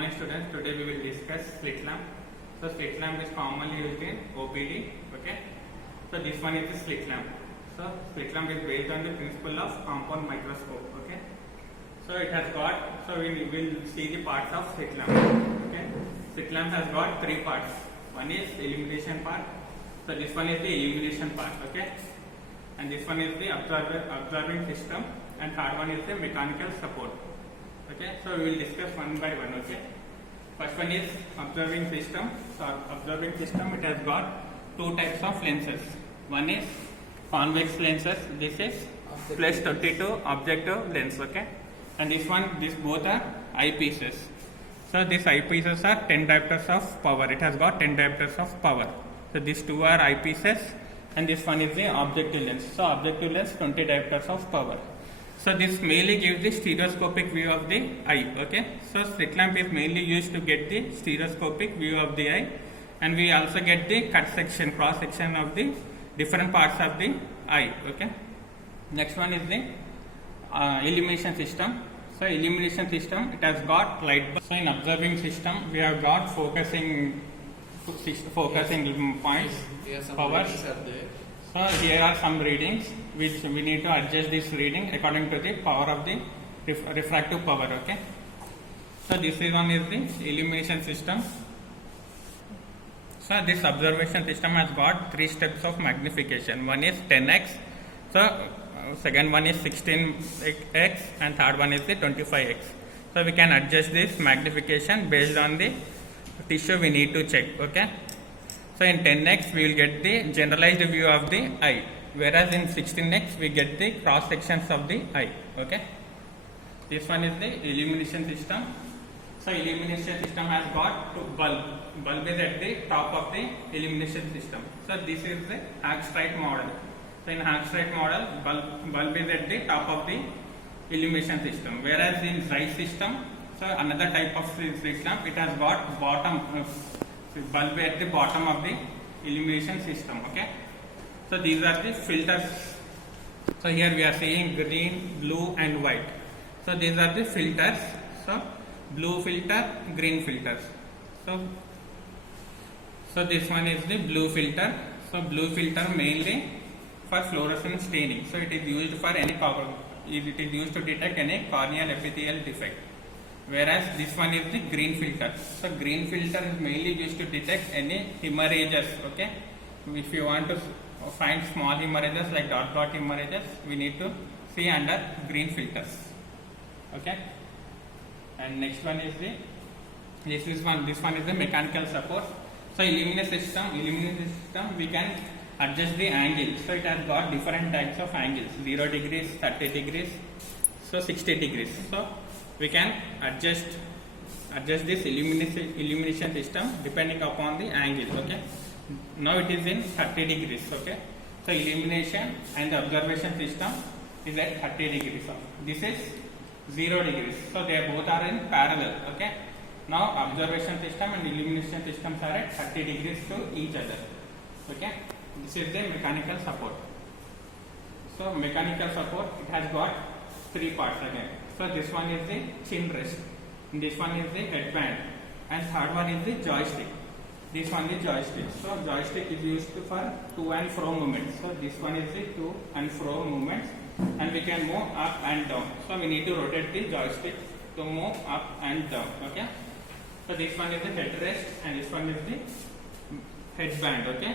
morning students, today we will discuss slit lamp. So slit lamp is commonly used in OPD. Okay. So this one is the slit lamp. So slit lamp is based on the principle of compound microscope. Okay. So it has got, so we will see the parts of slit lamp. Okay. Slit lamp has got three parts. One is illumination part. So this one is the illumination part. Okay. And this one is the observing system, and third one is the mechanical support. Okay, so we will discuss one by one. Okay, first one is observing system. So observing system, it has got two types of lenses. One is convex lenses. This is plus 22 objective lens. Okay, and this one, these both are eyepieces. So these eyepieces are 10 diopters of power. It has got 10 diopters of power. So these two are eyepieces, and this one is the objective lens. So objective lens 20 diopters of power. So this mainly gives the stereoscopic view of the eye. Okay, so slit lamp is mainly used to get the stereoscopic view of the eye, and we also get the cut section, cross section of the different parts of the eye. Okay, next one is the illumination system. So illumination system, it has got light bulb. So in observing system, we have got focusing points, powers. So here are some readings which we need to adjust this reading according to the power of the refractive power. Okay. So this is one is the illumination system. So this observation system has got three steps of magnification. One is 10x. So second one is 16x, and third one is the 25x. So we can adjust this magnification based on the tissue we need to check. Okay. So in 10x we will get the generalized view of the eye, whereas in 16x we get the cross sections of the eye. Okay. This one is the illumination system. So illumination system has got two bulb. Bulb is at the top of the illumination system. So this is the Hackstreit model. So in Hackstreit model, bulb is at the top of the illumination system, whereas in Zeiss system, so another type of slit lamp, it has got bottom bulb at the bottom of the illumination system. Okay, so these are the filters. So here we are seeing green, blue and white. So these are the filters. So blue filter, green filters. So this one is the blue filter. So blue filter mainly for fluorescent staining. So it is used for any power. It is used to detect any corneal epithelial defect. Whereas this one is the green filter. So green filter is mainly used to detect any hemorrhages. Okay, if you want to find small hemorrhages like dot hemorrhages, we need to see under green filters. Okay, and next one is the this one is the mechanical support. So illumination system we can adjust the angle. So it has got different types of angles: 0 degrees, 30 degrees, so 60 degrees. So we can adjust this illumination system depending upon the angle. Okay, now it is in 30 degrees. Okay, so illumination and the observation system is at 30 degrees. This is 0 degrees. So they both are in parallel. Okay, now observation system and illumination systems are at 30 degrees to each other. Okay, this is the mechanical support. So mechanical support, it has got three parts again. So this one is the chin rest, and this one is the headband, and third one is the joystick. This one is joystick. So joystick is used for to and fro movements. So this one is the to and fro movements, and we can move up and down. So we need to rotate the joystick to move up and down. Okay. So this one is the headrest, and this one is the headband. Okay.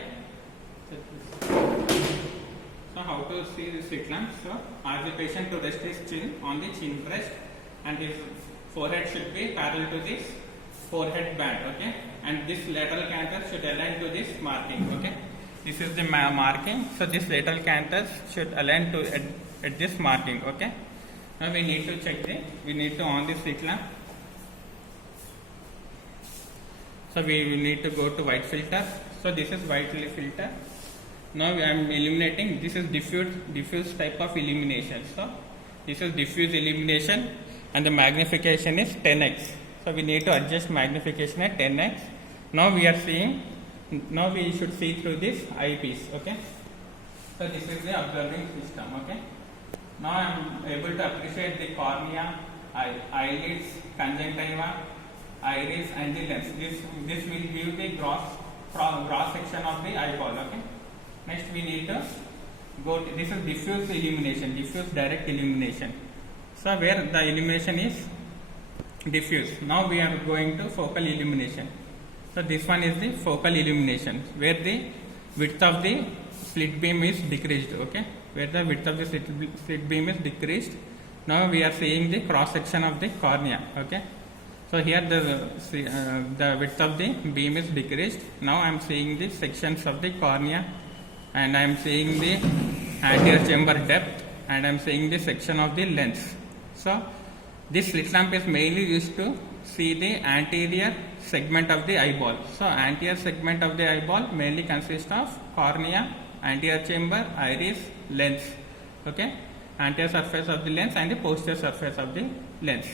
So how to see the slit lamp? So ask the patient to rest his chin on the chin rest, and his forehead should be parallel to this forehead band. Okay, and this lateral canthus should align to this marking. Okay, this is the marking. So this lateral canthus should align to at this marking. Okay, now we need to check we need to on the slit lamp. So we need to go to white filter. So this is white filter. Now I am illuminating. This is diffuse type of illumination. So this is diffuse illumination, and the magnification is 10x. So we need to adjust magnification at 10x. Now we are seeing. Now we should see through this eyepiece. Okay. So this is the observing system. Okay. Now I am able to appreciate the cornea, eyelids, conjunctiva, iris and the lens. This will give the gross section of the eyeball. Okay. Next we need to go to, this is diffuse illumination, diffuse direct illumination. So where the illumination is diffuse. Now we are going to focal illumination. So this one is the focal illumination, where the width of the slit beam is decreased. Okay, where the width of the slit beam is decreased. Now we are seeing the cross section of the cornea. Okay, so here the width of the beam is decreased. Now I am seeing the sections of the cornea, and I am seeing the anterior chamber depth, and I am seeing the section of the lens. So this slit lamp is mainly used to see the anterior segment of the eyeball. So anterior segment of the eyeball mainly consists of cornea, anterior chamber, iris, lens. Okay, anterior surface of the lens and the posterior surface of the lens.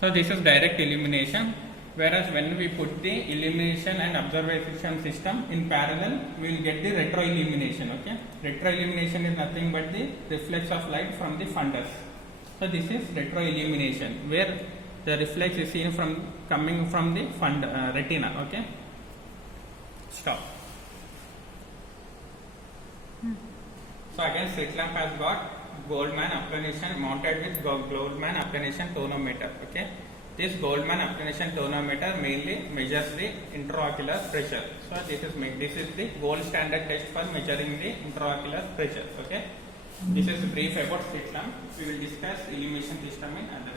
So this is direct illumination, whereas when we put the illumination and observation system in parallel, we will get the retroillumination. Okay, retroillumination is nothing but the reflex of light from the fundus. So this is retroillumination, where the reflex is seen from coming from the retina. Okay, stop. So again, slit lamp has got Goldman applanation mounted with Goldman applanation tonometer. Okay, this Goldman applanation tonometer mainly measures the intraocular pressure. So this is the gold standard test for measuring the intraocular pressure. Okay, this is brief about slit lamp. We will discuss illumination system in other.